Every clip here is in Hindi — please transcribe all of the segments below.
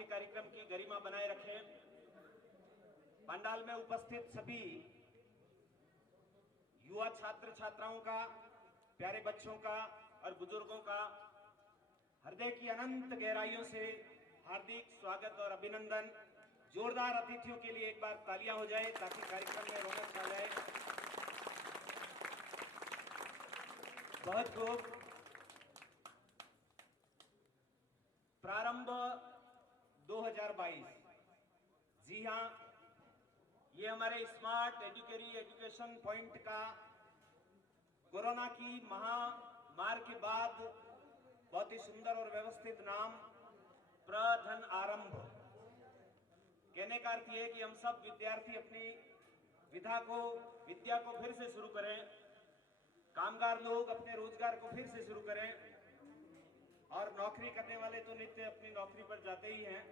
के कार्यक्रम की गरिमा बनाए रखें। पंडाल में उपस्थित सभी युवा छात्र छात्राओं का, प्यारे बच्चों का और बुजुर्गों का हृदय की अनंत गहराइयों से हार्दिक स्वागत और अभिनंदन। जोरदार अतिथियों के लिए एक बार तालियां हो जाए ताकि कार्यक्रम में रौनक आ जाए। बहुत खूब। प्रारंभ 2022। जी हाँ, ये हमारे स्मार्ट एजुकेशन पॉइंट का कोरोना की महामारी के बाद बहुत ही सुंदर और व्यवस्थित नाम प्रधन आरंभ। कहने का अर्थ ये कि हम सब विद्यार्थी अपनी विद्या को फिर से शुरू करें, कामगार लोग अपने रोजगार को फिर से शुरू करें और नौकरी करने वाले तो नित्य अपनी नौकरी पर जाते ही हैं।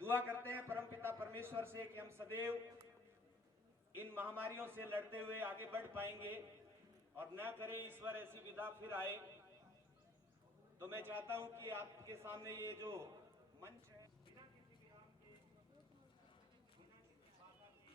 दुआ करते हैं परमपिता परमेश्वर से कि हम सदैव इन महामारियों से लड़ते हुए आगे बढ़ पाएंगे और न करे ईश्वर ऐसी विधा फिर आए। तो मैं चाहता हूं कि आपके सामने ये जो मंच है बिना किसी विराम के, बिना किसी बाधा के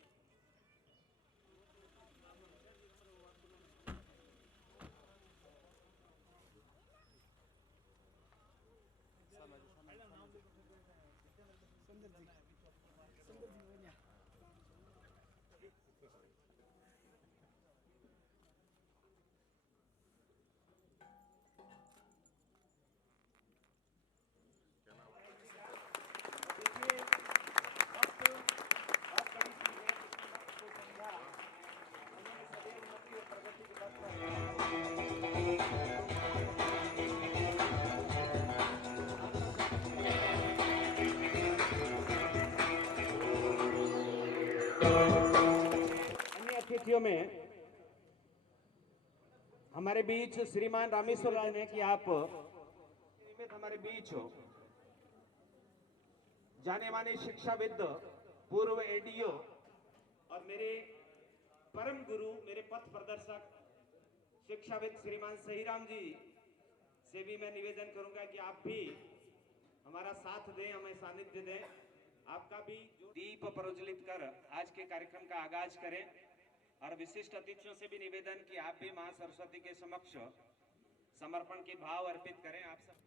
में हमारे बीच श्रीमान रामेश्वर राय ने कि आप हमारे बीच हो। जाने माने शिक्षाविद, पूर्व एडीओ और मेरे परम गुरु, मेरे पथ प्रदर्शक शिक्षाविद श्रीमान सहीराम जी से भी मैं निवेदन करूंगा कि आप भी हमारा साथ दें, हमें सानिध्य दें। आपका भी दीप प्रज्वलित कर आज के कार्यक्रम का आगाज करें और विशिष्ट अतिथियों से भी निवेदन कि आप भी मां सरस्वती के समक्ष समर्पण के भाव अर्पित करें। आप सब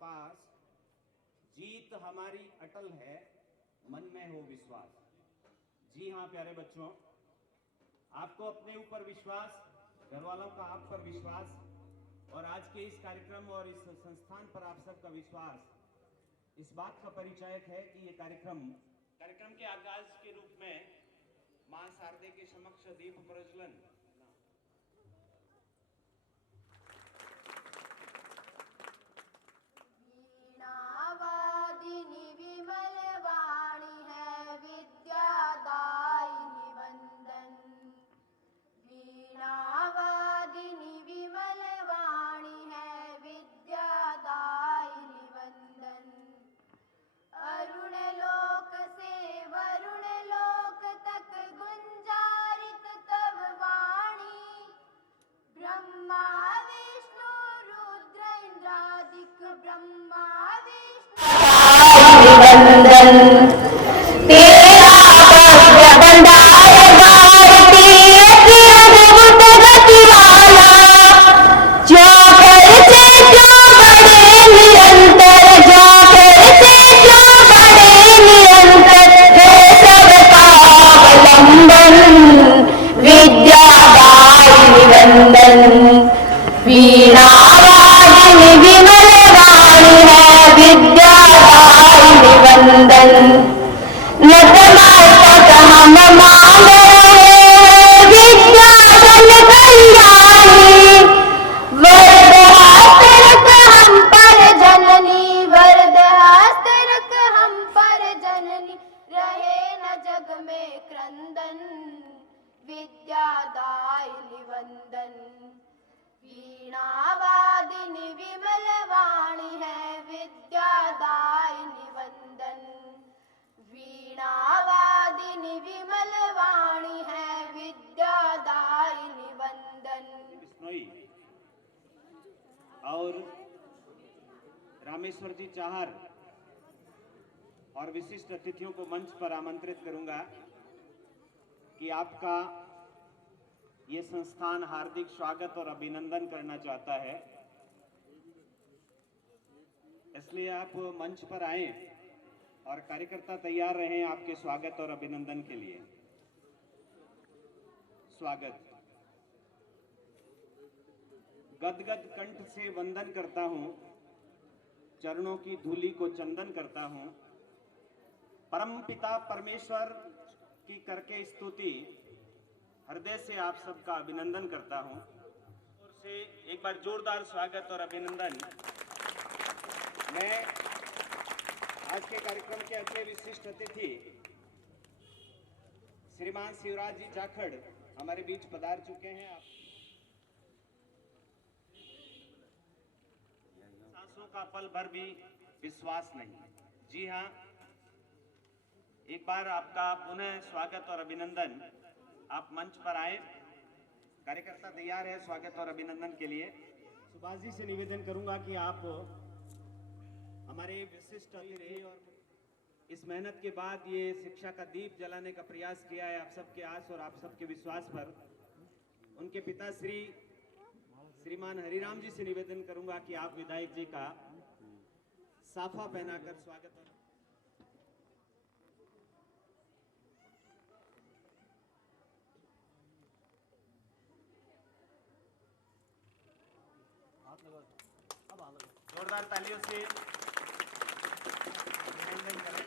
पास जीत हमारी अटल है, मन में हो विश्वास। जी हाँ प्यारे बच्चों, आपको अपने ऊपर विश्वास, घर वालों का आप पर विश्वास और आज के इस कार्यक्रम और इस संस्थान पर आप सबका विश्वास इस बात का परिचायक है कि ये कार्यक्रम के आगाज के रूप में मां शारदे के समक्ष दीप प्रज्वलन वादिनी विमल वाणी है विद्यादायिनी वंदन। वीणा वादिनी विमल वाणी है विद्यादायिनी वंदन। अरुण लोक से वरुण लोक तक गुंजारित तव वाणी। ब्रह्मा विष्णु रुद्र इंद्रादिक ब्रह्मा वंदन। तेरा पग बंधाए भारती अति अद्भुत गति वाला। विद्यादायिनि वंदन। वीणावादिनी विमल वाणी है विद्यादायिनी वंदन। वीणावादिनी विमल वाणी है विद्यादायिनी वंदन। बिश्नोई और रामेश्वर जी चाहर और विशिष्ट अतिथियों को मंच पर आमंत्रित करूंगा कि आपका ये संस्थान हार्दिक स्वागत और अभिनंदन करना चाहता है, इसलिए आप मंच पर आए और कार्यकर्ता तैयार रहें आपके स्वागत और अभिनंदन के लिए। स्वागत। गदगद कंठ से वंदन करता हूं, चरणों की धूलि को चंदन करता हूं। परम पिता परमेश्वर की करके स्तुति हृदय से आप सबका अभिनंदन करता हूं। और से एक बार जोरदार स्वागत और अभिनंदन। मैं आज के कार्यक्रम के अगले विशिष्ट अतिथि श्रीमान शिवराज जी जाखड़ हमारे बीच पधार चुके हैं। आप सांसों का पल भर भी विश्वास नहीं। जी हाँ, एक बार आपका पुनः स्वागत और अभिनंदन। आप मंच पर आए, कार्यकर्ता तैयार है स्वागत और अभिनंदन के लिए। सुभाष जी से निवेदन करूंगा कि आप हमारे विशिष्ट अतिथि और इस मेहनत के बाद ये शिक्षा का दीप जलाने का प्रयास किया है आप सबके आस और आप सबके विश्वास पर, उनके पिता श्रीमान हरिराम जी से निवेदन करूंगा कि आप विधायक जी का साफा पहनाकर स्वागत और जोरदार तालियों से अभिनंदन करें।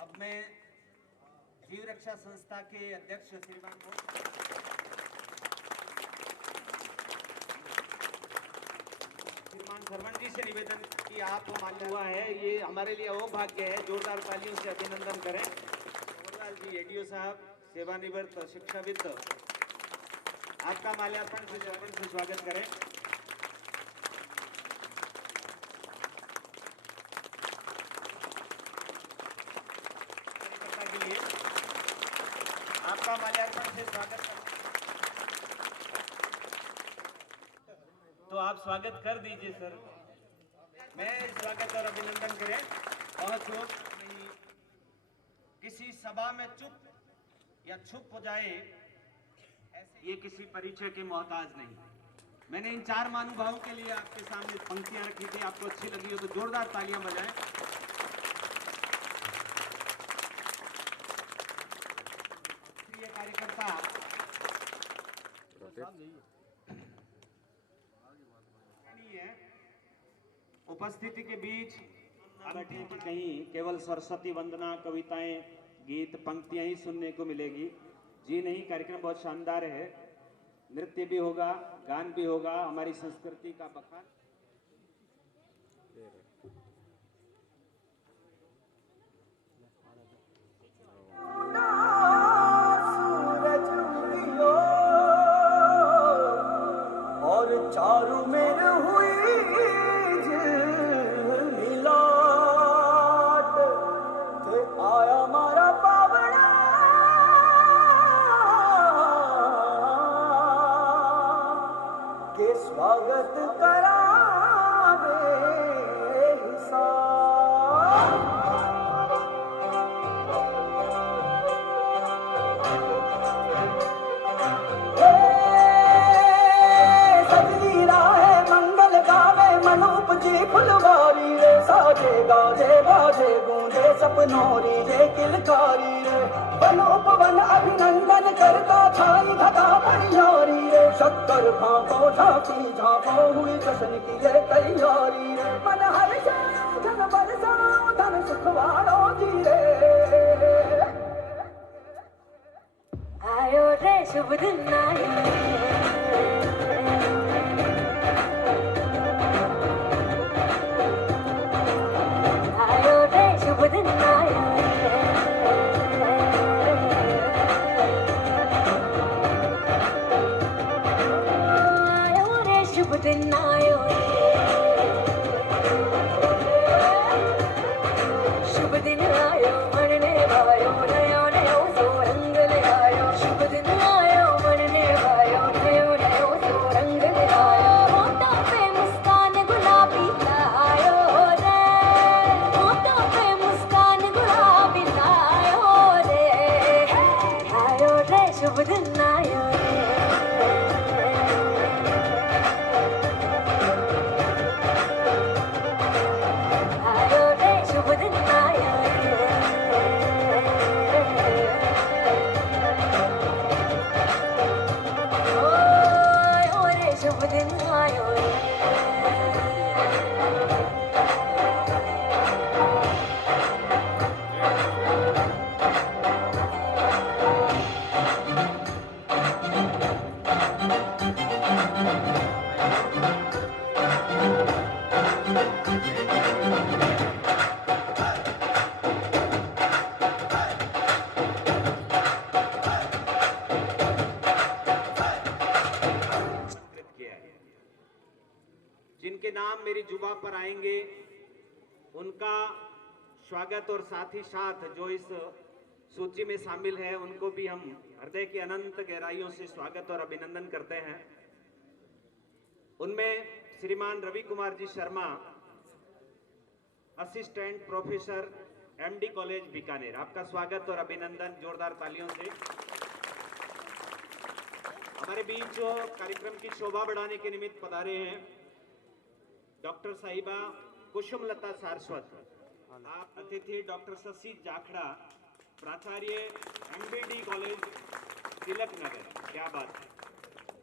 अब मैं जीव रक्षा संस्था के अध्यक्ष श्रीमान को श्रीमान सरवण जी से निवेदन कि आप मान्य हुआ है, ये हमारे लिए अहोभाग्य है। जोरदार तालियों से अभिनंदन करें। जोरदार जी एडीओ साहब, सेवानिवृत्त शिक्षाविद, आपका माल्यार्पण से स्वागत करें। के लिए आपका माल्यार्पण से स्वागत करें। तो आप स्वागत कर दीजिए सर। मैं स्वागत और अभिनंदन करें। बहुत चोट नहीं, किसी सभा में चुप या छुप हो जाए, ये किसी परिचय के मोहताज नहीं। मैंने इन चार महानुभावों के लिए आपके सामने पंक्तियां रखी थी, आपको अच्छी लगी हो तो जोरदार तालियां बजाएं। प्रिय कार्यकर्ता, उपस्थिति के बीच कहीं केवल सरस्वती वंदना, कविताएं, गीत, पंक्तियां ही सुनने को मिलेगी। जी नहीं, कार्यक्रम बहुत शानदार है। नृत्य भी होगा, गान भी होगा, हमारी संस्कृति का बखान। सूरज उगियो और चारों मेर हुई मिलाट ते आया मारा पावना के स्वागत करावे फुलवारी रे साजे गाजे बाजे गूंजे सपनोरी रे किलकारी रे बनोपवन अभिनंदन करता छाई घटा परियारी रे शक्कर भापो झांकी झांपो हुई जश्न की ये तैयारी रे मन हर जाओ धन बरसाओ धन सुखवाड़ो जी रे आयो रे शुभ दिन आयो शुभ दिन आया शुभ दिन आयो रे शुभ दिन आयो ओ रे शुभ दिन आयो जिनके नाम मेरी जुबान पर आएंगे उनका स्वागत और साथ ही साथ जो इस सूची में शामिल है उनको भी हम हृदय की अनंत गहराइयों से स्वागत और अभिनंदन करते हैं। उनमें श्रीमान Ravi Kumar ji Sharma, assistant professor, MD college Bikaner, आपका स्वागत और अभिनंदन जोरदार तालियों से। हमारे बीच जो कार्यक्रम की शोभा बढ़ाने के निमित्त पधारे हैं डॉक्टर साहिबा कुसुमलता सारस्वत, आप अतिथि डॉक्टर शशि जाखड़ा, प्राचार्य एमबीडी कॉलेज तिलक नगर, क्या बात है,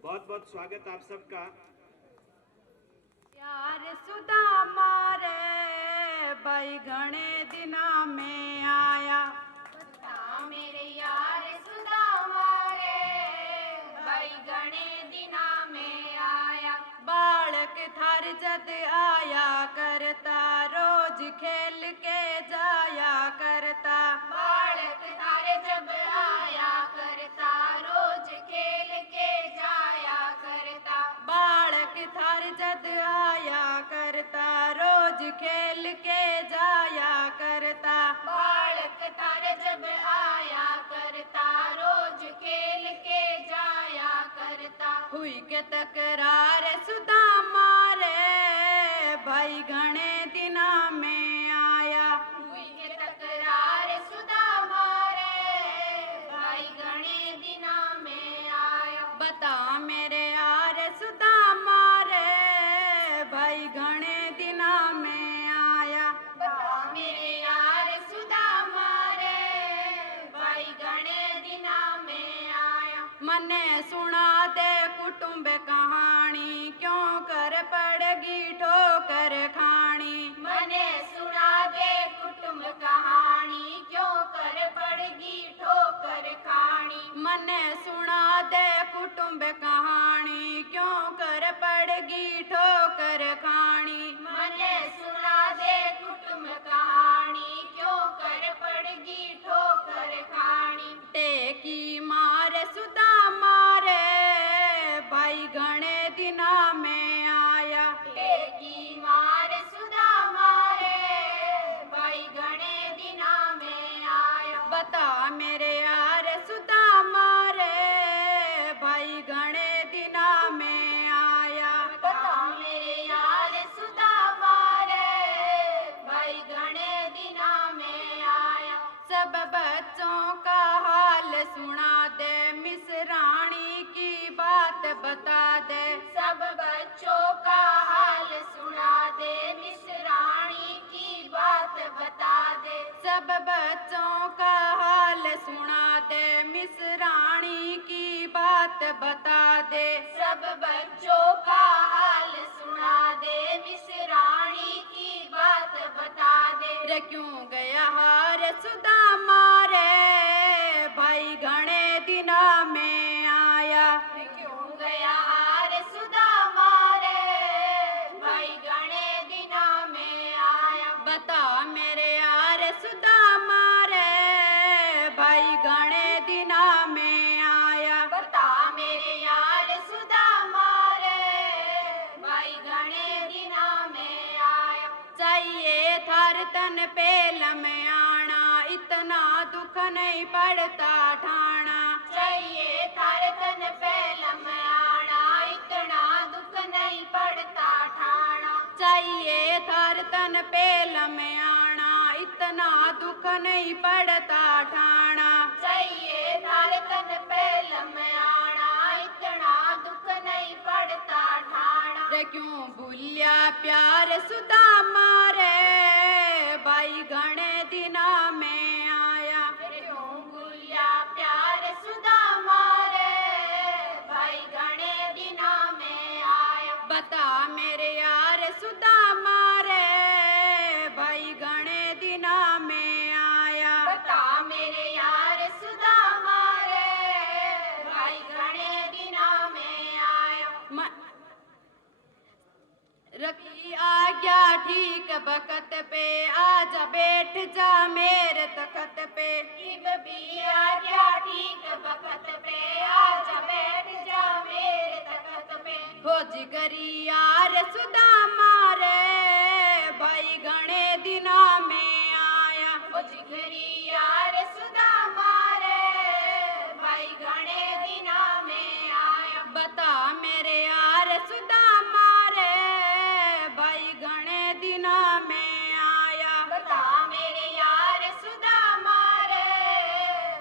बहुत बहुत स्वागत आप सबका। यार सुदामा रे भाई घणे दिना में आया, मेरे यार सुदामा रे भाई घणे दिना में आया। बालक थार जद आया करता, रोज खेल के जाया करता। बालक थारे जब आया करता, रोज खेल के जाया करता। बालक थार जद आया करता, रोज खेल के जाया करता। बालक थारे जब आया करता, रोज खेल के जाया करता। हुई के तकरार सुदामा रे भाई घणे दिना में आया। हुई के तकरार सुदामा रे भाई घणे दिना में आया। बता मेरे यार सुदामा रे भाई घणे दिना में आया। बता मेरे यार सुदामा रे भाई घणे दिना में आया। मने सुना दे कुटुंब कहानी, क्यों कर पड़गी ठोकर खानी। मने सुना दे कुटुंब कहानी, क्यों कर पड़गी ठोकर खानी। मने सुना दे कुटुंब कहानी, क्यों कर पड़गी ठोकर खानी। मने सुना दे कुटुंब कहानी, क्यों कर पड़गी ठोकर खानी। टेकी मार सुदामा रे भाई घणे दिना में आया। टेकी मार सुदामा रे भाई घणे दिना में आया। बता मेरे यार सुदामा रे भाई घणे दिना में आया। बता मेरे यार सुदामा रे भाई घणे दिना में आया। सब बच्चों का हाल सुना दे, मिसरानी की बात बता दे। सब बच्चों का हाल सुना दे, मिसरानी की बात बता दे। सब बच्चों का हाल सुना दे, मिसरानी की बात बता दे। सब बच्चों का हाल सुना दे, मिसरानी की बात बता दे। रे क्यों गया हार सुदामा रे भाई घणे दिना में आया। क्यों गया हार सुदामा रे भाई घणे दिना में आया। बता मेरे यार सुदामा रे भाई घणे दिना में आया। बता मेरे यार सुदामा रे भाई घणे दिना में आया। चाहिए थार तन पे लमयाना, इतना दुख नहीं पड़ता ठाना। चाहिए थार तन पे लमयाना, इतना दुख नहीं पड़ता ठाना। चाहिए थार तन पे लमयाना, इतना दुख नहीं पड़ता ठाना। चाहिए थार तन पे प्यार सुदामा रे भाई घणे दिना में आया। क्यों भूलिया प्यार सुदामा रे भाई घणे दिना में आया। बता मेरे यार सुदामा रे भाई घणे दिना में आया। बता मेरे यार सुदामा रे भाई घणे दिना में आया। रखी आज्ञा ठीक बकत पे आजा बैठ जा मेरे तखत पे। इब भी आज्ञा ठीक बकत पे आजा बैठ जा मेरे तखत पे। हो जिगरी यार सुदामा रे भाई घणे दिना में आया। ओ जिगरी यार सुदामा रे भाई घणे दिना में आया। बता मेरे यार सुदामा रे भाई घणे दिना में आया। बता मेरे यार सुदामा रे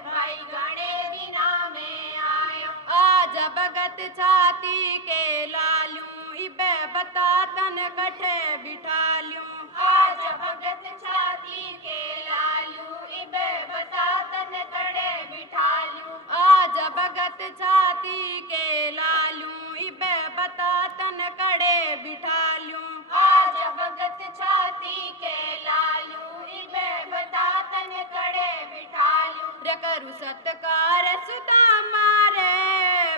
भाई घणे दिना में आया। आज भगत छाती के लालूं इबे बता तन कठे बिठा लूं। आज भगत छाती के लालू इबे बता तन कड़े बिठा लूं। आज भगत छाती के लालूं इबे बता तन कड़े बिठा लूं। आज भगत छाती के लालू इबे बता तन कड़े बिठा लूं। रे करू सत्कार सुदामा रे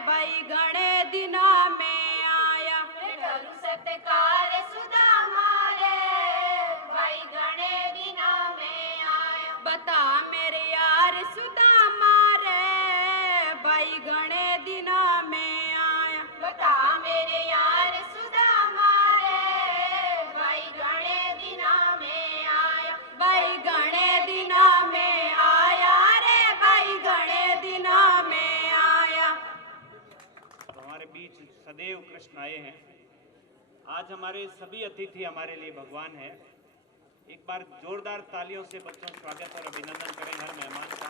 भाई घणे दिना में आया। करू सत्कार सुदामा रे भाई घणे दिना में आया। बता मेरे यार सुदामा रे भाई घणे दिना में आया। बता मेरे यार सुदामा रे भाई घणे दिना में आया। भाई घणे दिना में आया रे भाई घणे दिना में आया। अब हमारे बीच सदैव कृष्ण आए हैं। आज हमारे सभी अतिथि हमारे लिए भगवान है। एक बार जोरदार तालियों से बच्चों स्वागत और अभिनंदन करें हर मेहमान का।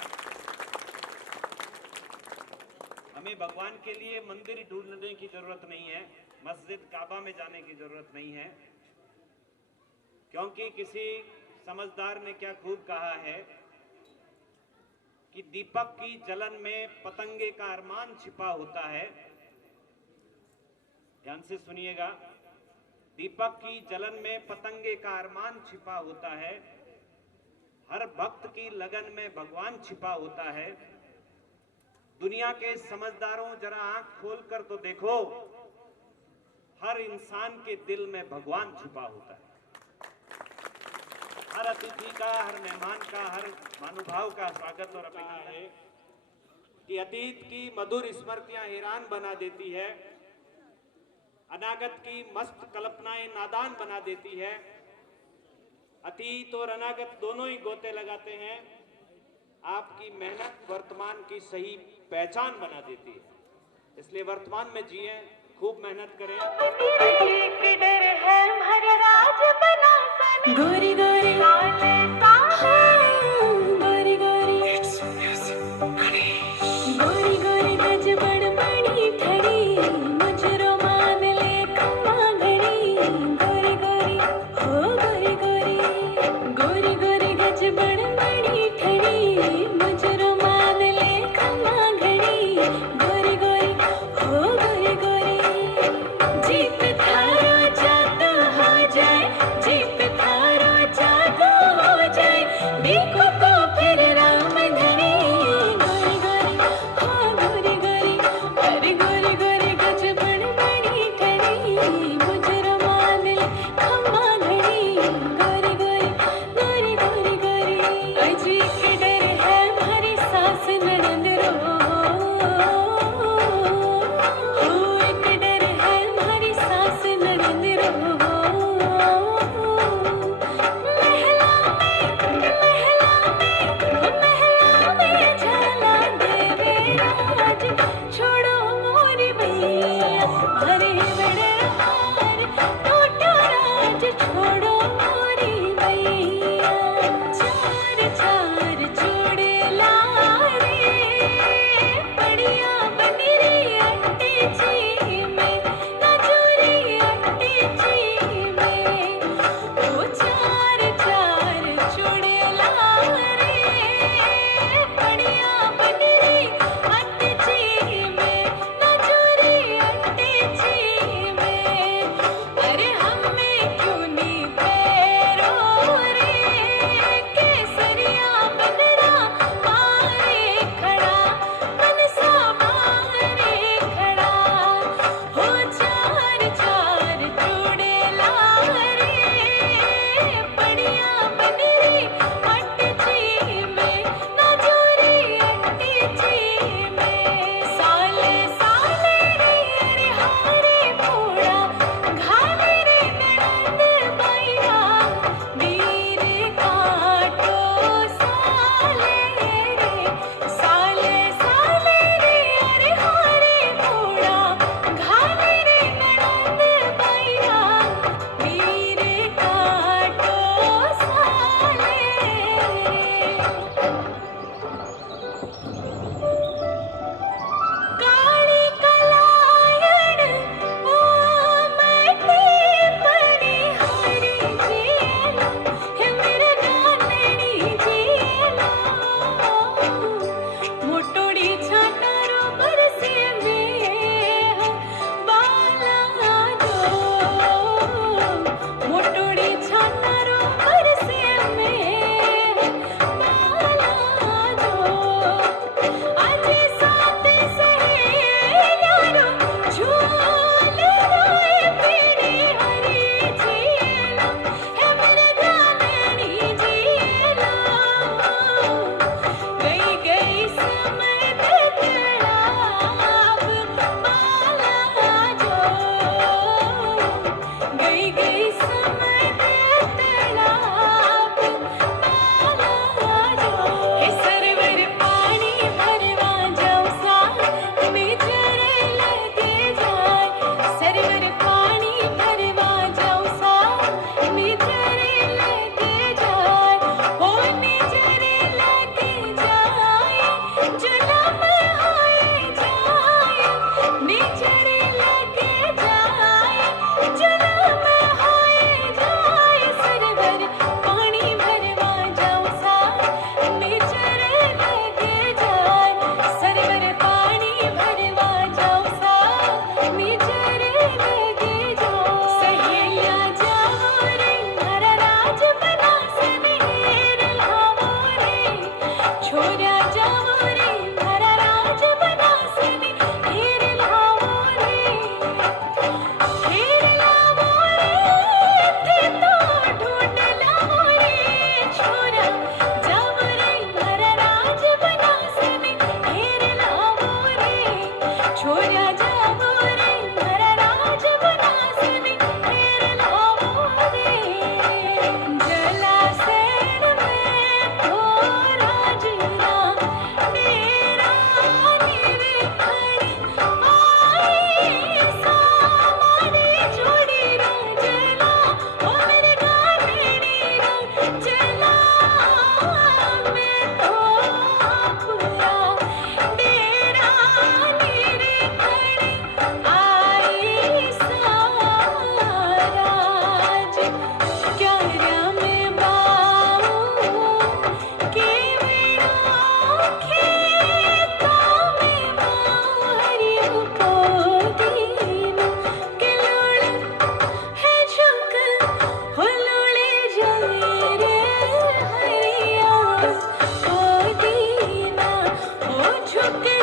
हमें भगवान के लिए मंदिर ढूंढने की जरूरत नहीं है, मस्जिद काबा में जाने की जरूरत नहीं है, क्योंकि किसी समझदार ने क्या खूब कहा है कि दीपक की जलन में पतंगे का अरमान छिपा होता है। ध्यान से सुनिएगा, दीपक की जलन में पतंगे का अरमान छिपा होता है। हर भक्त की लगन में भगवान छिपा होता है। दुनिया के समझदारों जरा आंख खोलकर तो देखो, हर इंसान के दिल में भगवान छुपा होता है। हर अतिथि का, हर मेहमान का, हर महानुभाव का स्वागत और अभिनंदन है कि अतीत की मधुर स्मृतियां हैरान बना देती है, अनागत की मस्त कल्पनाएं नादान बना देती है। अतीत और अनागत दोनों ही गोते लगाते हैं। आपकी मेहनत वर्तमान की सही पहचान बना देती है। इसलिए वर्तमान में जिए, खूब मेहनत करें। गोरी गोरी गोरी गोरी गोरी गोरी गज बड़ी खड़ी मुझरो मान ले खम्मा घड़ी। गोरी गोरी हो गोरी गोरी गोरी गोरी गज बड़ी खड़ी मुझरो मान ले खम्मा घड़ी। गोरी गोरी हो गोरी गोरी जीत थारो जात हो जाए, जीत थारो जात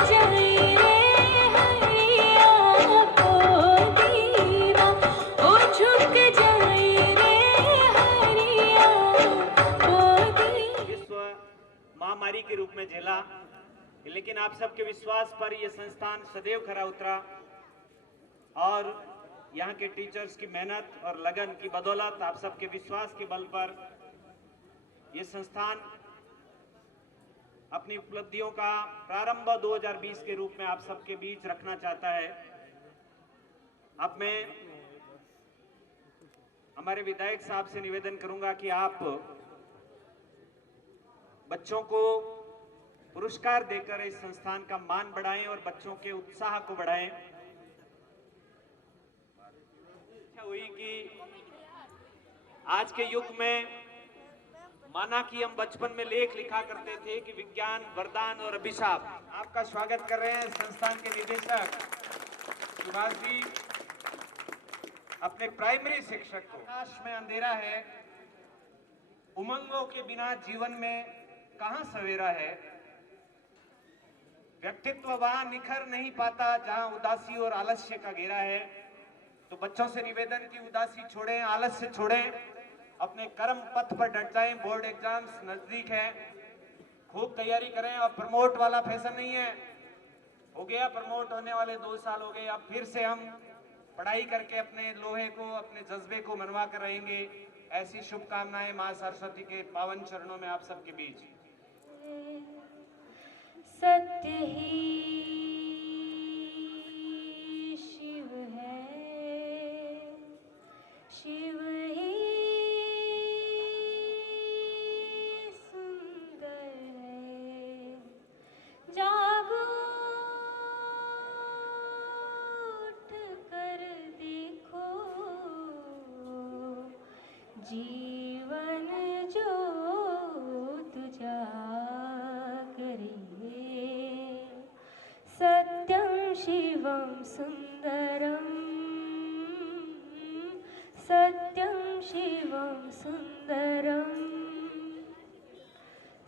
जाए रे हरिया को दीवा, ओ झुक जाए रे हरिया को दीवा। विश्व महामारी के रूप में झेला, लेकिन आप सबके विश्वास पर यह संस्थान सदैव खरा उतरा और यहाँ के टीचर्स की मेहनत और लगन की बदौलत, आप सबके विश्वास के बल पर यह संस्थान अपनी उपलब्धियों का प्रारंभ 2020 के रूप में आप सबके बीच रखना चाहता है। अब मैं हमारे विधायक साहब से निवेदन करूंगा कि आप बच्चों को पुरस्कार देकर इस संस्थान का मान बढ़ाएं और बच्चों के उत्साह को बढ़ाएं। इच्छा हुई कि आज के युग में माना कि हम बचपन में लेख लिखा करते थे कि विज्ञान वरदान और अभिशाप। आपका स्वागत कर रहे हैं संस्थान के निदेशक सुभाष जी, अपने प्राइमरी शिक्षक को। आकाश में अंधेरा है, उमंगों के बिना जीवन में कहां सवेरा है, व्यक्तित्व वहां निखर नहीं पाता जहां उदासी और आलस्य का घेरा है। तो बच्चों से निवेदन की उदासी छोड़ें, आलस्य छोड़ें, अपने कर्म पथ पर डट जाएं। बोर्ड एग्जाम्स नजदीक है, खूब तैयारी करें। अब प्रमोट वाला फैशन नहीं है, हो गया प्रमोट होने वाले 2 साल हो गए। अब फिर से हम पढ़ाई करके अपने लोहे को, अपने जज्बे को मनवा कर रहेंगे। ऐसी शुभकामनाएं मां सरस्वती के पावन चरणों में आप सबके बीच। सत्य ही शिव है, शिव ही सुंदर है, जागो उठ कर देखो, जीवन ज्योत जागरे, सत्यं शिवं सुंदरं, सत्यं शिवं सुंदरं,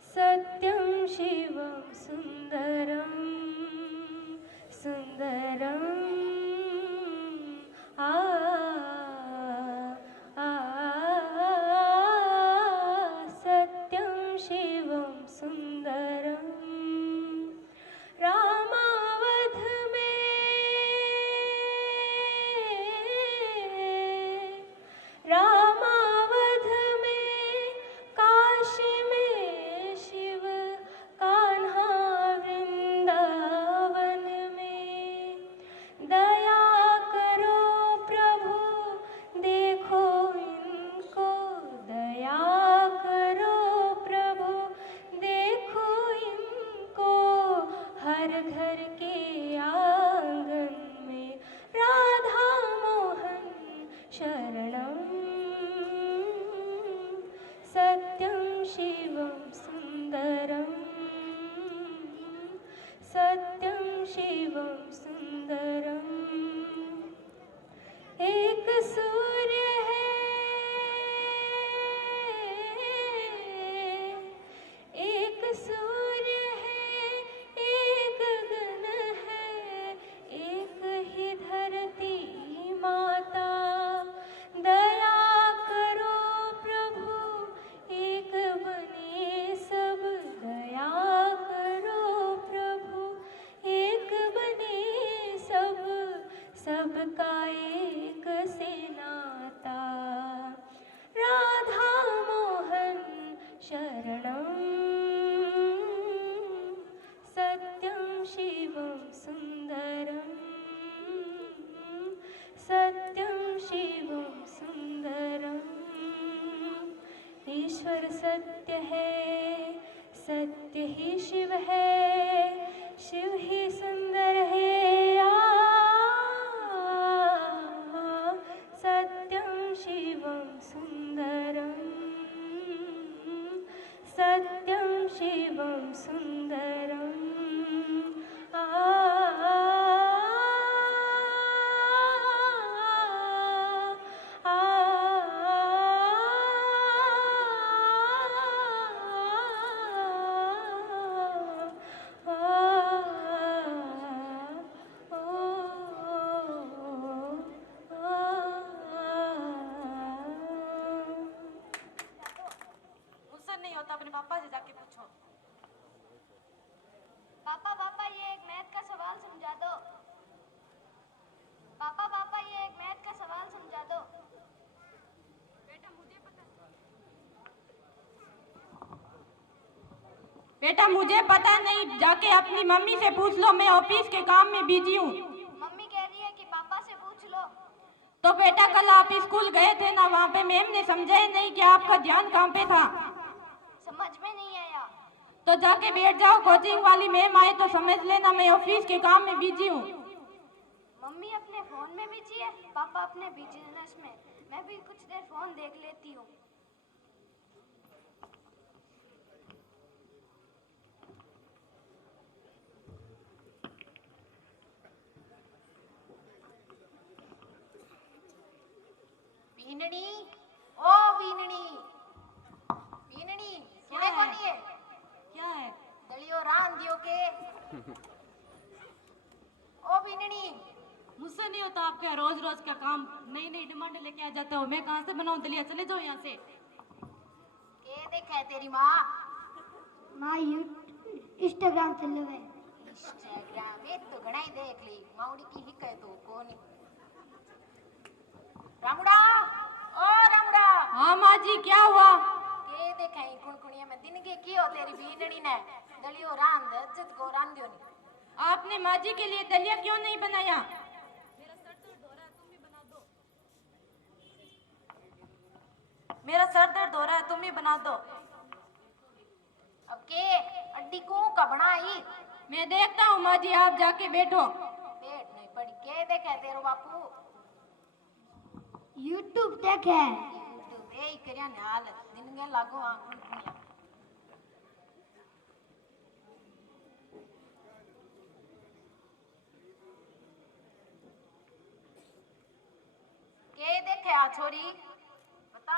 सत्यं शिवं सुंदरं, सुंदरं आ सत्यं शिवं सुंदरं। रामावध में, रामावध में, काशी में शिव, कान्हा वृंदावन में। दया करो प्रभु देखो इनको, दया करो प्रभु देखो इनको, हर घर के आंगन में राधा मोहन शरणं, सत्यं शिवं सुंदरं, सत्यं शिवं सुंदरं। एक सूर्य है, एक सूर्य है, एक गगन है, एक ही धरती माता। दया करो प्रभु एक बने सब, दया करो प्रभु एक बने सब, सबका एक से नाता। राधा मोहन शरणं, सत्यं शिवं सुंदरं, सत्यं शिवं सुंदरं। ईश्वर सत्य है, सत्य ही शिव है, शिव ही सुंदर है। सत्यं शिवं सुंदरं, सत्यं शिवं सुंदरं। बेटा मुझे पता नहीं, जाके अपनी मम्मी से पूछ लो, मैं ऑफिस के काम में बिजी हूँ। मम्मी कह रही है कि पापा से पूछ लो। तो बेटा कल आप स्कूल गए थे ना, वहाँ पे मैम ने समझाया नहीं कि आपका ध्यान कहाँ पे था? समझ में नहीं आया। तो जाके बैठ जाओ, कोचिंग वाली मैम आए तो समझ लेना मैं ऑफिस के काम में बिजी हूँ। मम्मी अपने फोन में बिजी है, पापा अपने बिजनेस में। मैं भी कुछ देर फोन देख लेती हूँ। बीननी, ओ बीननी, बीननी, सुने कौन है? क्या है? दलियो रान दियो के। ओ बीननी, मुझसे नहीं होता आपका रोज रोज का काम, नई नई डिमांड लेके आ जाते हो। मैं कहाँ से बनाऊं दलिया? चले जाओ यहाँ से। के देखे तेरी माँ? माँ इंस्टाग्राम चल रहे। इंस्टाग्राम एक तो घना ही देख ली, माउड़ी की ही कह तो कौन? रामुड़ा, ओ रामुड़ा। हाँ माँ जी, क्या हुआ? के देखे कुणकुणिया में दिन के की हो तेरी बीननी ने? दलियो रान दे, इज्जत को रान दियो नहीं। आपने माँ जी के लिए दलिया क्यों नहीं बनाया? मेरा सर दर्द हो रहा है, तुम ही बना दो। मेरा सर दर्द हो रहा है, तुम ही बना दो। अब के अड्डी को का बनाई? मैं देखता हूँ माँ जी, आप जाके बैठो। पेट नहीं पड़ी। के देखे तेरो बापू? यूट्यूब देखे। यूट्यूब ए करिया ने हालत दिन में लागो आ कुणकुणिया। के देखे आ छोरी? बता।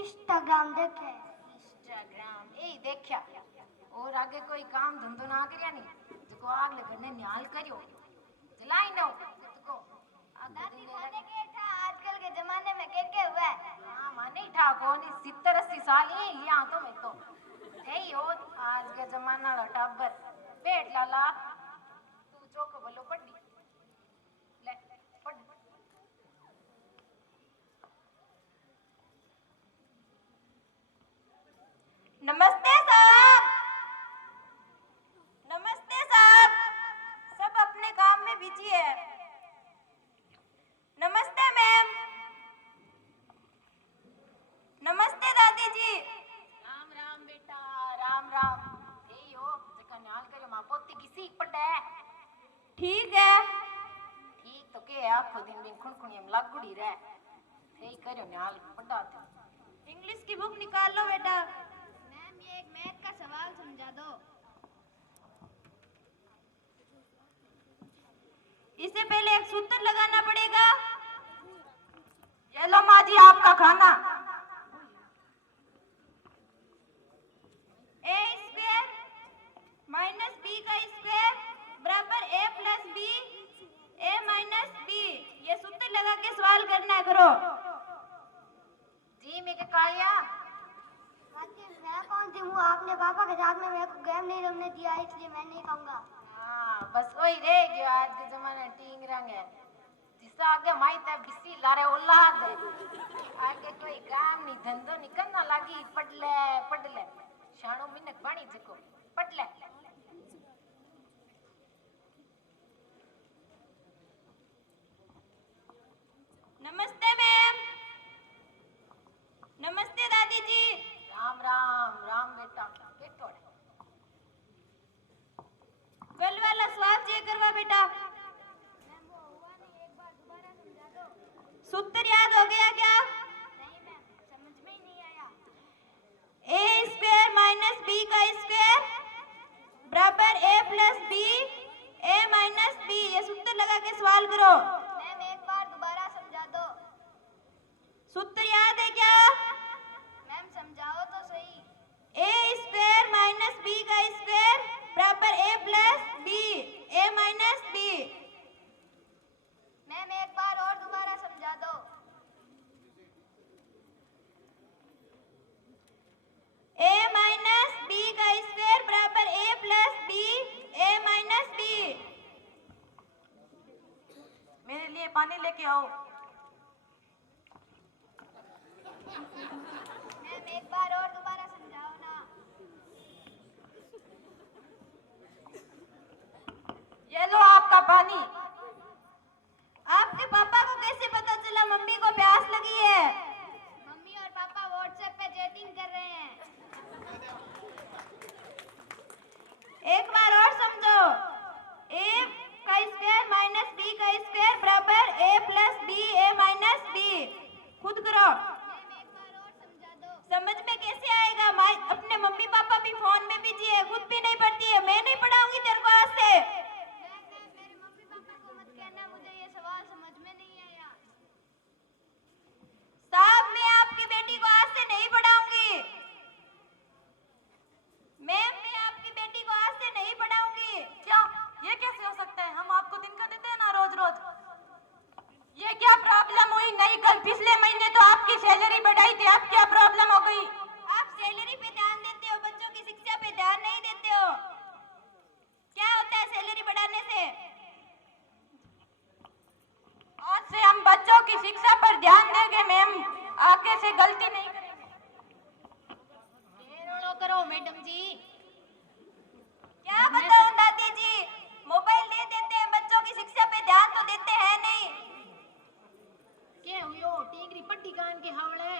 इंस्टाग्राम देखे। इंस्टाग्राम ए देखया। और आगे कोई काम धंधो ना करिया नहीं, जको आगले घने न्याल करियो चलाई न तुको। दादी माने के था आजकल के जमाने में के हुआ? हां माने था कोनी 70 80 साल ही लिया तो मैं तो हे हो आज के जमाना ला टाबर पेट लाला तू चोक बोलो पड़ी ले पड़। नमस्ते साहब, नमस्ते साहब, सब अपने काम में बिजी है। नमस्ते मैम, नमस्ते दादी जी। राम राम बेटा, राम राम। यही हो जका न्याल करे मां पोती की सीख पड़े। ठीक है। ठीक तो के आखो दिन दिन खुणखुणिया में लागुड़ी रहे। यही करो न्याल पड़ा थे। इंग्लिश की बुक निकाल लो बेटा। मैम ये एक मैथ का सवाल समझा दो। इससे पहले एक सूत्र लगाना पड़ेगा। ये लो माँ जी आपका खाना। ए स्क्वायर माइनस बी का स्क्वायर बराबर ए प्लस बी ए माइनस बी। ये सूत्र लगा के सवाल करना करो। जी मैं के कालिया। मैं कौन सी हूँ? आपने पापा के साथ में मेरे को गेम नहीं रमने दिया, इसलिए मैं नहीं खाऊंगा। हाँ बस वही रह गया आज के जमाने टींग रंग है। जिससे आगे माई तब किसी लारे औलाद है। आगे कोई काम नहीं धंधो नहीं करना लगी पढ़ ले शानो मिनक बनी जको पढ़ ले। नमस्ते मैम। नमस्ते दादी जी। राम राम राम बेटा बैठो। कल वाला सवाल चेक करवा बेटा। सूत्र याद हो गया क्या? नहीं मैम समझ में ही नहीं आया। ए स्क्वायर माइनस बी का स्क्वायर बराबर ए प्लस बी ए माइनस बी। ये सूत्र लगा के सवाल करो। मैम एक बार दोबारा समझा दो। सूत्र याद है क्या? मैम समझाओ तो सही। ए स्क्वायर माइनस बी का स्क्वायर बराबर ए प्लस बी ए माइनस बी। मैम एक बार और दोबारा समझा दो। ए माइनस बी का स्क्वायर बराबर ए प्लस बी ए माइनस बी। मेरे लिए पानी लेके आओ। मैम एक बार और दोबारा समझाओ ना। पानी। आपके पापा को कैसे पता चला मम्मी को प्यास लगी है? मम्मी और पापा व्हाट्सएप पे चैटिंग कर रहे हैं। एक बार और समझो, a का स्क्वायर माइनस b का स्क्वायर बराबर a plus b a minus b। खुद करो। मैम एक बार और समझा दो। समझ में कैसे आएगा? अपने मम्मी पापा भी फोन में बिजी है, खुद भी नहीं पढ़ती है। मैं नहीं पढ़ाऊंगी तेरे को आज से। मैम मेरे मम्मी पापा को मत कहना, मुझे ये सवाल समझ में नहीं आया। साहब मैं आपकी बेटी को आज से नहीं पढ़ाऊंगी। मैम मैं आपकी बेटी को आज से नहीं पढ़ाऊंगी। क्या ये कैसे हो सकता है? हम आपको दिन का देते हैं ना रोज रोज। ये क्या प्रॉब्लम हुई? नहीं, कल पिछले महीने तो आपकी सैलरी बढ़ाई थी, अब क्या प्रॉब्लम हो गई? आप सैलरी पे ध्यान देते हो, बच्चों की शिक्षा पे ध्यान नहीं देते हो। क्या होता है सैलरी बढ़ाने से? आज से हम बच्चों की शिक्षा पर ध्यान देंगे मैम, आगे से गलती नहीं करेंगे। करो मैडम जी। क्या बताऊं दादी जी, मोबाइल दे देते हैं, बच्चों की शिक्षा पे ध्यान तो देते हैं नहीं। के हुयो टीगरी पट्टी कान के हावड़े।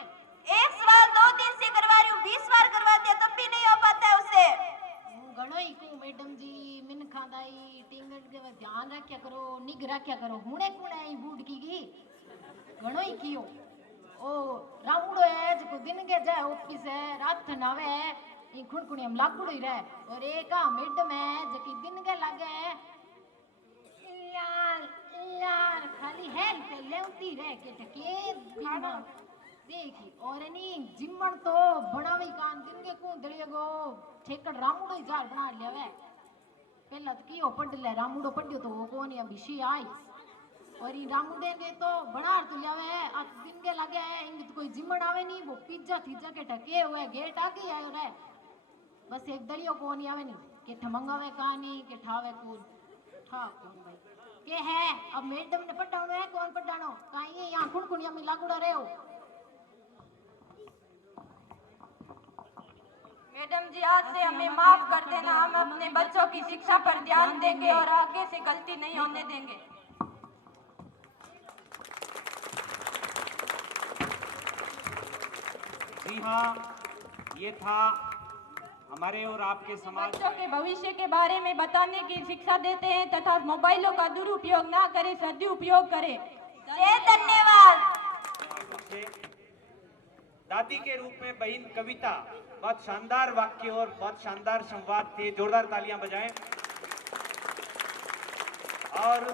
एक सवाल 2 दिन से करवा रही हूँ, 20 बार करवा दिया तब भी नहीं हो पाता है उससे। घणो ही को मैडम जी मिन खादाई टिंगर के ध्यान रखया करो, निग रखया करो। हुणे कुणे आई बूढ़ की घणो ही कियो। ओ रामुड़ो है जो दिन के जाए ऑफिस है, रात नावे है, ई खुणकुणी हम लागुड़ो ही रहे। और एक आ मैडम है जो कि दिन के लागे यार यार खाली हेल्प पे लेवती रह के टके खाना देखी। और नी जिम्मन तो बनावी कान दिन के को दड़िएगो ठेकड़ रामुड़ो ही जाल बना लेवे। पहला तो कियो पढ़ ले रामुड़ो पढ़ियो तो वो कोनी अभी शी आई। और ये रामुडे के तो बना तो लियावे है, अब दिन के लगे है, इनके तो कोई जिम्मन आवे नहीं, वो पिज्जा थीजा के टके हुए गेट आके आयो रे। बस एक दलियो को नहीं आवे नहीं के ठमंगावे कहानी के ठावे को ठा कौन भाई के है। अब मैडम ने पढ़ानो है, कौन पढ़ानो काई है यहां खुणकुणिया में लागुड़ा रहे हो। मैडम जी आज से हमें माफ कर देना, हम अपने बच्चों की शिक्षा पर ध्यान देंगे और आगे से गलती नहीं होने देंगे। जी हाँ, ये था हमारे और आपके समाज बच्चों के भविष्य के बारे में बताने की शिक्षा देते हैं तथा मोबाइलों का दुरुपयोग ना करें, सदुपयोग करें। धन्यवाद। दादी के रूप में बहन कविता, बहुत शानदार वाक्य और बहुत शानदार संवाद थे, जोरदार तालियां बजाएं। और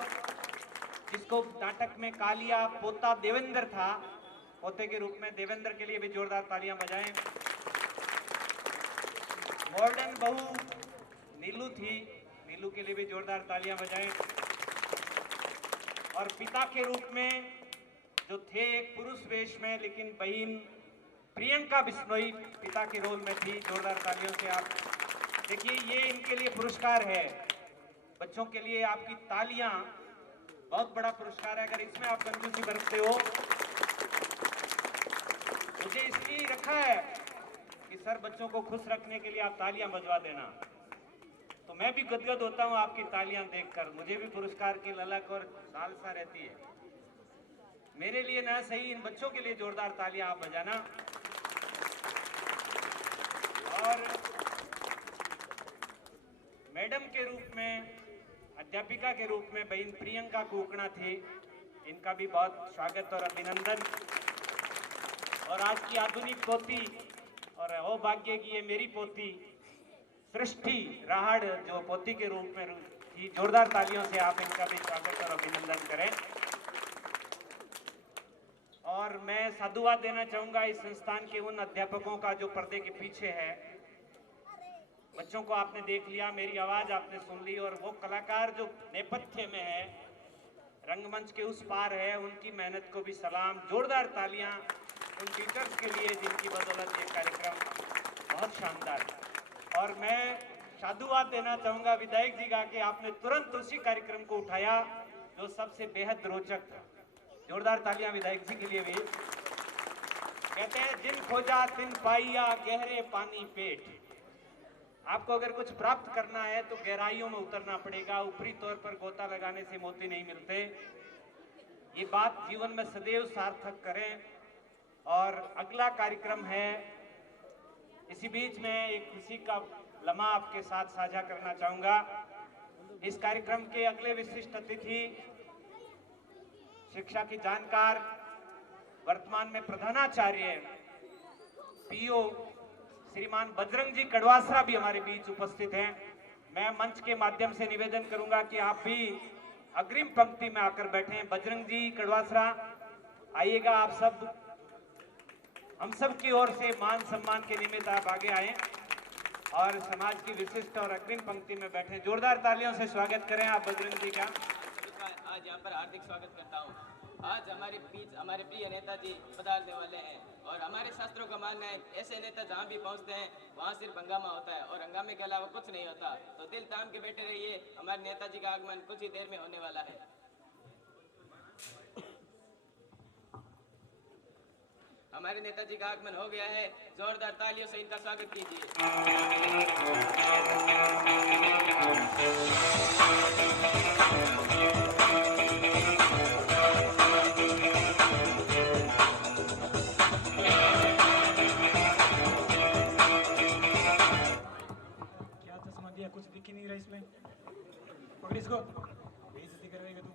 जिसको नाटक में कालिया पोता देवेंद्र था, पोते के रूप में देवेंद्र के लिए भी जोरदार तालियां बजाएं। मॉडर्न बहू नीलू थी, नीलू के लिए भी जोरदार तालियां बजाएं। और पिता के रूप में जो थे एक पुरुष वेश में, लेकिन बहन प्रियंका बिश्नोई पिता के रोल में थी, जोरदार तालियों से आप देखिए। ये इनके लिए पुरस्कार है, बच्चों के लिए आपकी तालियां बहुत बड़ा पुरस्कार है। अगर इसमें आप कंजूसी बरतते हो, मुझे इसलिए रखा है कि सर बच्चों को खुश रखने के लिए आप तालियां बजवा देना, तो मैं भी गदगद होता हूं आपकी तालियां देखकर। मुझे भी पुरस्कार की ललक और लालसा रहती है। मेरे लिए ना सही, इन बच्चों के लिए जोरदार तालियां आप बजाना। और मैडम के रूप में, अध्यापिका के रूप में बहन प्रियंका कुकणा थी, इनका भी बहुत स्वागत और अभिनंदन। और आज की आधुनिक पोती और अहोभाग्य की ये मेरी पोती सृष्टि राहड़ जो पोती के रूप में थी, जोरदार तालियों से आप इनका भी स्वागत और अभिनंदन करें। और मैं साधुवाद देना चाहूंगा इस संस्थान के उन अध्यापकों का जो पर्दे के पीछे है। बच्चों को आपने देख लिया, मेरी आवाज आपने सुन ली, और वो कलाकार जो नेपथ्य में है, रंगमंच के उस पार है, उनकी मेहनत को भी सलाम। जोरदार तालियां उन टीचर्स के लिए जिनकी बदौलत ये कार्यक्रम बहुत शानदार है। और मैं साधुवाद देना चाहूंगा विधायक जी का कि आपने तुरंत उसी कार्यक्रम को उठाया जो सबसे बेहद रोचक था। जोरदार तालियां विधायक जी के लिए भी। कहते हैं जिन खोजा तिन पाइया गहरे पानी पेट, आपको अगर कुछ प्राप्त करना है तो गहराइयों में उतरना पड़ेगा। ऊपरी तौर पर गोता लगाने से मोती नहीं मिलते। ये बात जीवन में सदैव सार्थक करें। और अगला कार्यक्रम है, इसी बीच में एक खुशी का लम्हा आपके साथ साझा करना चाहूंगा। इस कार्यक्रम के अगले विशिष्ट अतिथि शिक्षा की जानकार, वर्तमान में प्रधानाचार्य पीओ श्रीमान बजरंग जी कड़वासरा भी हमारे बीच उपस्थित हैं। मैं मंच के माध्यम से निवेदन करूंगा कि आप भी अग्रिम पंक्ति में आकर बैठें। बजरंग जी कड़वासरा आइएगा, आप सब, हम सब की ओर से मान सम्मान के निमित्त आप आगे आए और समाज की विशिष्ट और अग्रिम पंक्ति में बैठे। जोरदार तालियों से स्वागत करें आप बजरंग जी का। आज यहाँ पर हार्दिक स्वागत करता हूँ। आज हमारे बीच हमारे प्रिय नेताजी पधारने वाले हैं और हमारे शास्त्रों का मानना है ऐसे नेता जहाँ भी पहुँचते हैं वहाँ सिर्फ हंगामा होता है और हंगामे के अलावा कुछ नहीं होता। तो दिल थाम के बैठे रहिए, हमारे नेताजी का आगमन कुछ ही देर में होने वाला है। हमारे नेताजी का आगमन हो गया है, जोरदार तालियों से इनका स्वागत कीजिए। क्या चश्मा दिया, कुछ दिख ही नहीं रहा इसमें। पकड़ इसको, बेइज्जती करवाएगा तुम।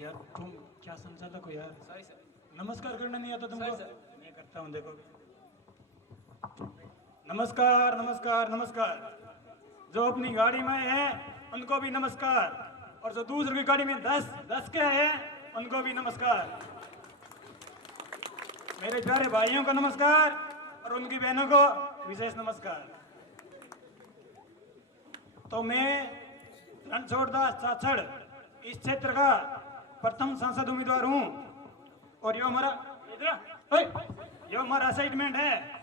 यार तुम क्या संचालक हो यार। Sorry sir. नमस्कार करना नहीं आता तुमको? सर। मैं करता हूँ, देखो। नमस्कार नमस्कार नमस्कार। जो अपनी गाड़ी में है उनको भी नमस्कार, और जो दूसरों की गाड़ी में 10 के हैं उनको भी नमस्कार। मेरे प्यारे भाइयों को नमस्कार और उनकी बहनों को विशेष नमस्कार। तो मैं रणछोड़दास चाचड़ इस क्षेत्र का प्रथम सांसद उम्मीदवार हूँ और ये हमारा असाइनमेंट है।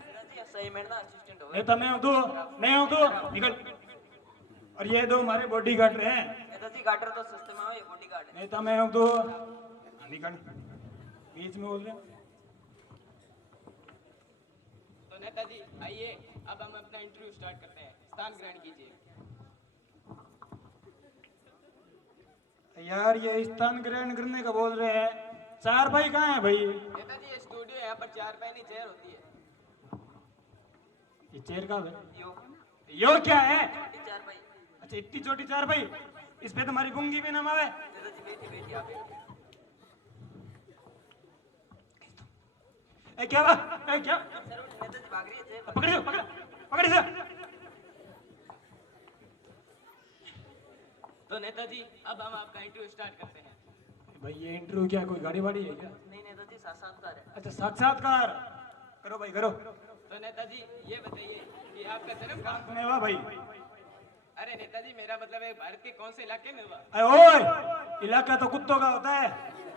नेता मैं हूँ तो निकल। और ये दो हमारे बॉडीगार्ड हैं। नेता मैं हूँ तो निकल, बीच में बोल रहे हैं। तो नेताजी आइए, अब हम अपना इंटरव्यू स्टार्ट करते हैं। स्थान ग्रहण कीजिए। यार ये स्थान ग्रहण करने का बोल रहे हैं। 4 भाई कहाँ है भाई? नेताजी ये स्टूडियो यहाँ पर 4 पैनी चेयर होती है। ये चेयर का है? यो क्या है? 4 भाई। अच्छा इतनी छोटी 4 भाई, इस पे तुम्हारी बुंगी भी नाम आवे। क्या क्या पकड़ियो पकड़ इसे। तो नेताजी अब हम आपका इंटरव्यू स्टार्ट करते हैं। भाई ये इंटरव्यू क्या कोई गाड़ी वाड़ी है क्या? नहीं नेताजी, साक्षात्कार है। अच्छा साक्षात्कार करो भाई करो। तो नेताजी ये बताइए कि आपका जन्म कहाँ में हुआ भाई? अरे नेताजी मेरा मतलब है भारत के कौन से इलाके में हुआ? ओए इलाका तो कुत्तों का होता है,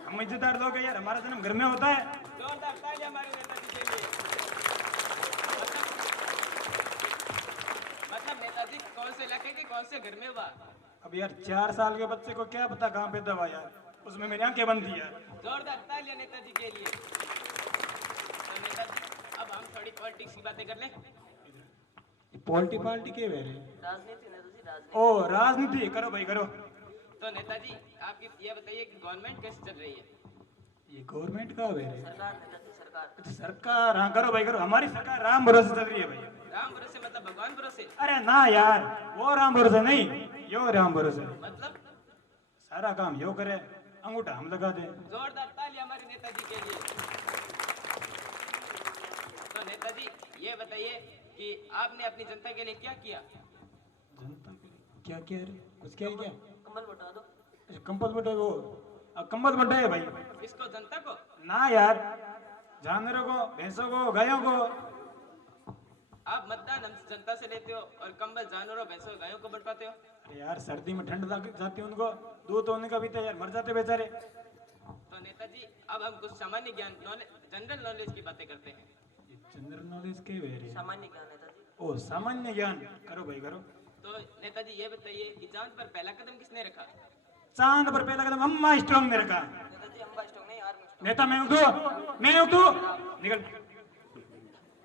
हम इज्जतदार लोग हैं यार, हमारा जन्म घर में होता है। जोरदार तालियां हमारे नेताजी के लिए। मतलब नेताजी कौन से इलाके के कौन से घर में हुआ? अब यार 4 साल के बच्चे को क्या पता कहाँ पैदा हुआ यार, उसमें मेरी आंखें बंद थी यार। जोरदार तालियां नेताजी के लिए। तो नेताजी अब हम थोड़ी पॉलिटिक्स की बातें कर लें। पॉलिटी के वे राजनीति नेताजी, राजनीति। ओ राजनीति करो भाई करो। तो नेताजी आपकी ये बताइए कि गवर्नमेंट कैसे चल रही है? ये गवर्नमेंट का वे सरकार नेताजी, सरकार। अच्छा सरकार, हाँ करो भाई करो। हमारी सरकार राम भरोसे चल रही है भाई। राम भरोसे मतलब भगवान भरोसे? अरे ना यार, वो राम भरोसे नहीं, यो राम भरोसे। मतलब सारा काम यो करे, अंगूठा हम लगा दे। जोरदार तालियां हमारे नेताजी के लिए। तो नेताजी ये बताइए कि आपने अपनी जनता के लिए क्या किया? जनता के लिए क्या क्या रे? कुछ क्या क्या? कंबल बता दो। अच्छा कंबल बंटाए, वो अब कंबल बंटाए भाई। इसको जनता को? ना यार, जानवरों को, भैंसों को, गायों को। आप मतदान हम जनता से लेते हो और कंबल जानवरों, भैंसों, गायों को बंटवाते हो। अरे यार सर्दी में ठंड लग जाती है उनको, दूध तो उनका भी तो यार मर जाते बेचारे। तो नेताजी अब हम कुछ सामान्य ज्ञान, जनरल नॉलेज की बातें करते हैं। जनरल नॉलेज के वे सामान्य ज्ञान नेताजी। ओ सामान्य ज्ञान करो भाई करो। तो नेताजी ये बताइए कि चांद पर पहला कदम किसने रखा? चांद पर पहला कदम अम्मा स्ट्रॉन्ग ने रखा। नेताजी अम्बा स्ट्रॉन्ग नहीं, आर्मी स्ट्रॉन्ग। नेता मैं हूँ तू निकल।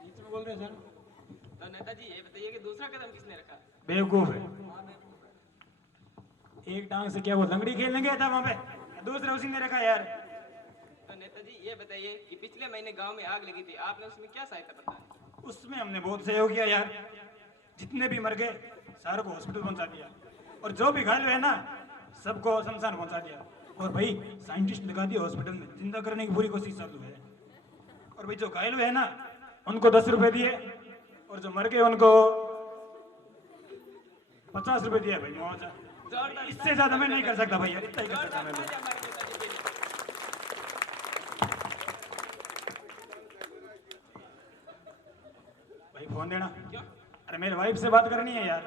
बीच में बोल रहे सर। तो नेताजी ये बताइए कि दूसरा कदम किसने रखा? बेवकूफ है। एक टांग से क्या वो लंगड़ी खेलने गया था वहां पे, दूसरा उसी ने रखा यार। तो नेताजी ये बताइए कि पिछले महीने गांव में आग लगी थी, आपने उसमें क्या सहायता प्रदान की? उसमें हमने बहुत सहयोग किया यार, जितने भी मर गए सारों को हॉस्पिटल पहुंचा दिया, और जो भी घायल हुए ना सबको शमशान पहुंचा दिया। और भाई साइंटिस्ट लगा दिया हॉस्पिटल में, जिंदा करने की पूरी कोशिश चालू है। और भाई जो घायल हुए हैं ना उनको 10 रुपए दिए, और जो मर गए उनको 50 रुपए दिया भाई मुआवजा। इससे ज्यादा मैं नहीं कर सकता भाई यार, इतना ही कर सकता मैं। भाई फोन देना। क्यों? अरे मेरे वाइफ से बात करनी है यार।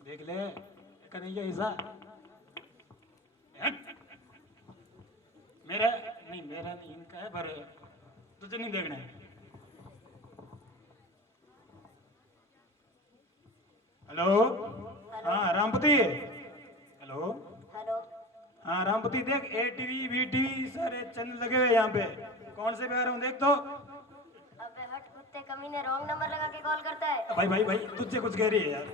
देख ले कन्हैया ऐसा मेरा नहीं इनका है, पर तुझे नहीं देखना है। हेलो हाँ रामपति। Hello hello. हाँ रामपति देख ATV VTV सारे चैनल लगे हुए यहाँ पे, कौन से पे आ रहा हूँ देख तो। अबे हट कुत्ते, कमीने रॉन्ग नंबर लगा के कॉल करता है। भाई भाई भाई तुझसे कुछ कह रही है यार।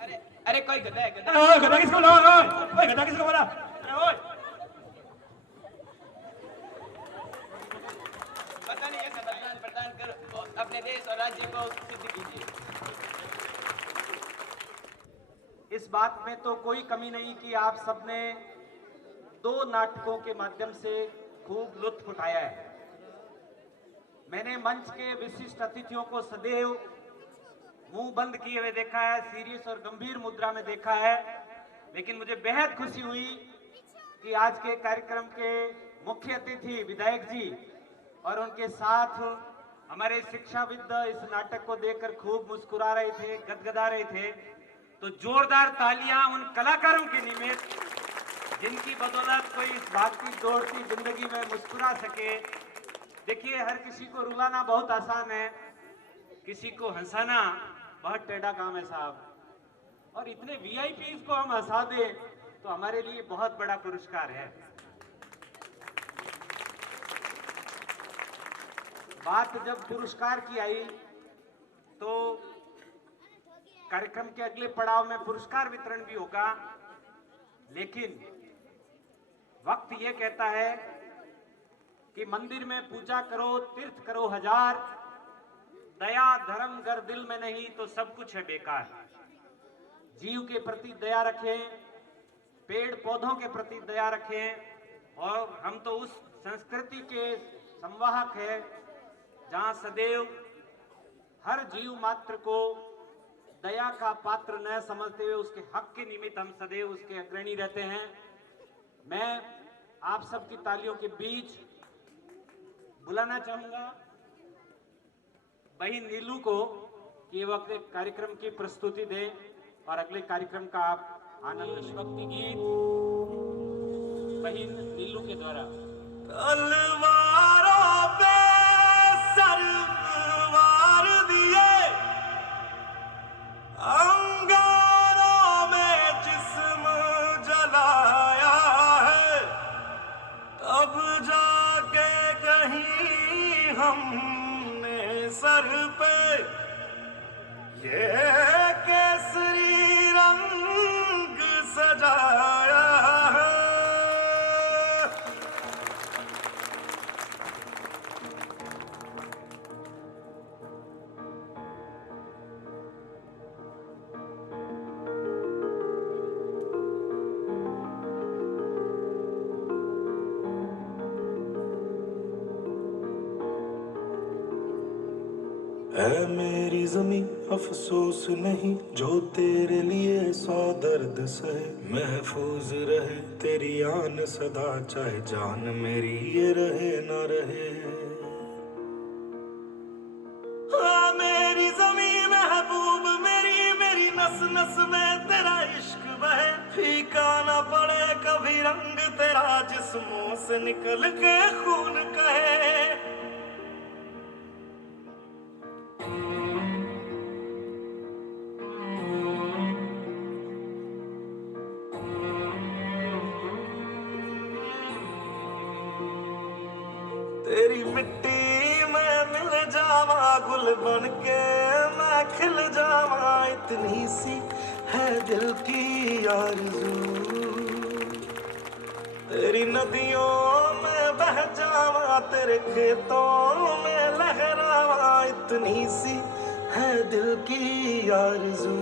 अरे अरे कोई गधा है, गधा। ओए गधा किसको बोला? ओए गधा किसको बोला? अरे ओए पता नहीं ऐसा मतदान प्रदान कर और अपने देश और राज्य को सिद्ध कीजिए। इस बात में तो कोई कमी नहीं कि आप सबने 2 नाटकों के माध्यम से खूब लुत्फ उठाया है। मैंने मंच के विशिष्ट अतिथियों को सदैव मुंह बंद किए हुए देखा है, सीरियस और गंभीर मुद्रा में देखा है, लेकिन मुझे बेहद खुशी हुई कि आज के कार्यक्रम के मुख्य अतिथि विधायक जी और उनके साथ हमारे शिक्षाविद इस नाटक को देखकर खूब मुस्कुरा रहे थे, गदगदा रहे थे। तो जोरदार तालियां उन कलाकारों के निमित्त जिनकी बदौलत कोई इस भागती दौड़ती जिंदगी में मुस्कुरा सके। देखिए हर किसी को रुलाना बहुत आसान है, किसी को हंसाना बहुत टेढ़ा काम है साहब, और इतने VIPs को हम हंसा दें तो हमारे लिए बहुत बड़ा पुरस्कार है। बात जब पुरस्कार की आई तो कार्यक्रम के अगले पड़ाव में पुरस्कार वितरण भी होगा, लेकिन वक्त ये कहता है कि मंदिर में पूजा करो तीर्थ करो हजार, दया धर्म गर दिल में नहीं तो सब कुछ है बेकार। जीव के प्रति दया रखें, पेड़ पौधों के प्रति दया रखें, और हम तो उस संस्कृति के संवाहक हैं जहां सदैव हर जीव मात्र को दया का पात्र न समझते हुए उसके हक के निमित्त हम सदैव उसके अग्रणी रहते हैं। मैं आप सबकी तालियों के बीच बुलाना चाहूंगा बहन नीलू को कि वो अपने कार्यक्रम की प्रस्तुति दें और अगले कार्यक्रम का आप आनंद लें। भक्ति गीत बहन नीलू के द्वारा। तलवारों पे सरवार दिए, अंगारों में जिस्म जलाया है, तब जाके कहीं हमने सर पे ये केसरी रंग सजाया है। ऐ मेरी ज़मीं अफसोस नहीं जो तेरे लिए 100 दर्द सहे, महफूज रहे तेरी आन सदा चाहे जान मेरी ये रहे न रहे। हाँ मेरी ज़मीं महबूब मेरी, मेरी नस नस में तेरा इश्क बहे, फीका न पड़े कभी रंग तेरा जिस्मों से निकल के खून कहे। तेरी मिट्टी में मिल जावा, गुल बन के मैं खिल जावा, इतनी सी है दिल की आरज़ू। तेरी नदियों में बह जावा, तेरे खेतों में लहरावा, इतनी सी है दिल की आरज़ू।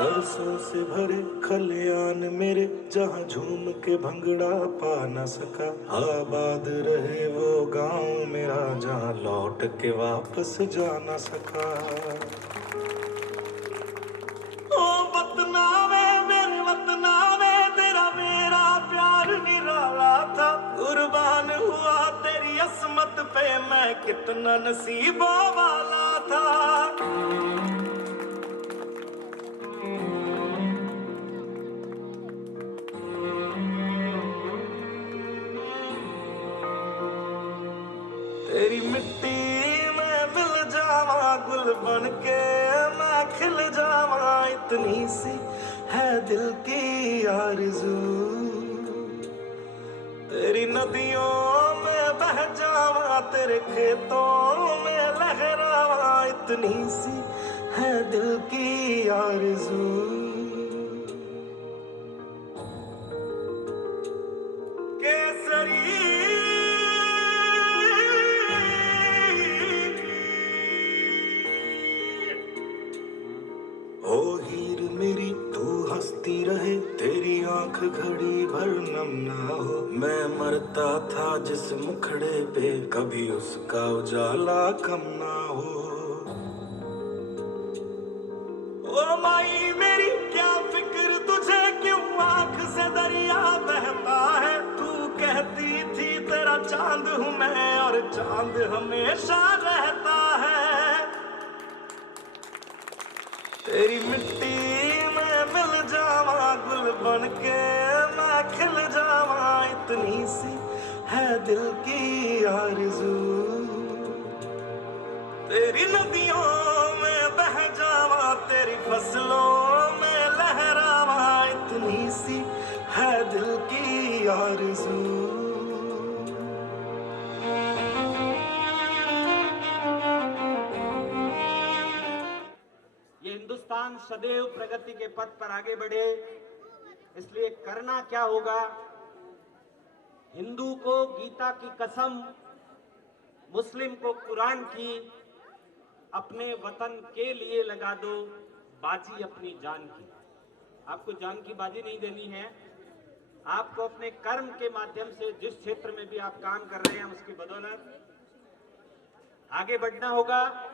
सरसों से भरे खलियान मेरे, जहाँ झूम के भंगड़ा पा न सका, आबाद रहे वो गांव मेरा, जहाँ लौट के वापस जा न सका। ओ वतना वे मेरे वतना वे, तेरा मेरा प्यार निराला था, कुर्बान हुआ तेरी असमत पे मैं, कितना नसीबों वाला था। तेरी मिट्टी में मिल जावा, गुल बन के मैं खिल जावा, इतनी सी है दिल की आरज़ू। तेरी नदियों में बह जावा, तेरे खेतों में लहरावा, इतनी सी है दिल की आरज़ू। ओ हीर मेरी तू हंसती रहे, तेरी आंख घड़ी भर नम ना हो, मैं मरता था जिस मुखड़े पे, कभी उसका उजाला कम ना हो। ओ माई मेरी क्या फिक्र तुझे, क्यों आंख से दरिया बहता है, तू कहती थी तेरा चांद हूँ मैं, और चांद हमेशा रहता है। तेरी मिट्टी में मिल जावा, गुल बन के मैं खिल जावा, इतनी सी है दिल की आरज़ू। तेरी नदियों में बह जावा, तेरी फसलों में लहरावा, इतनी सी है दिल की आरज़ू। ये हिंदुस्तान सदैव प्रगति के पथ पर आगे बढ़े, इसलिए करना क्या होगा? हिंदू को गीता की कसम, मुस्लिम को कुरान की, अपने वतन के लिए लगा दो बाजी अपनी जान की। आपको जान की बाजी नहीं देनी है, आपको अपने कर्म के माध्यम से जिस क्षेत्र में भी आप काम कर रहे हैं उसकी बदौलत आगे बढ़ना होगा।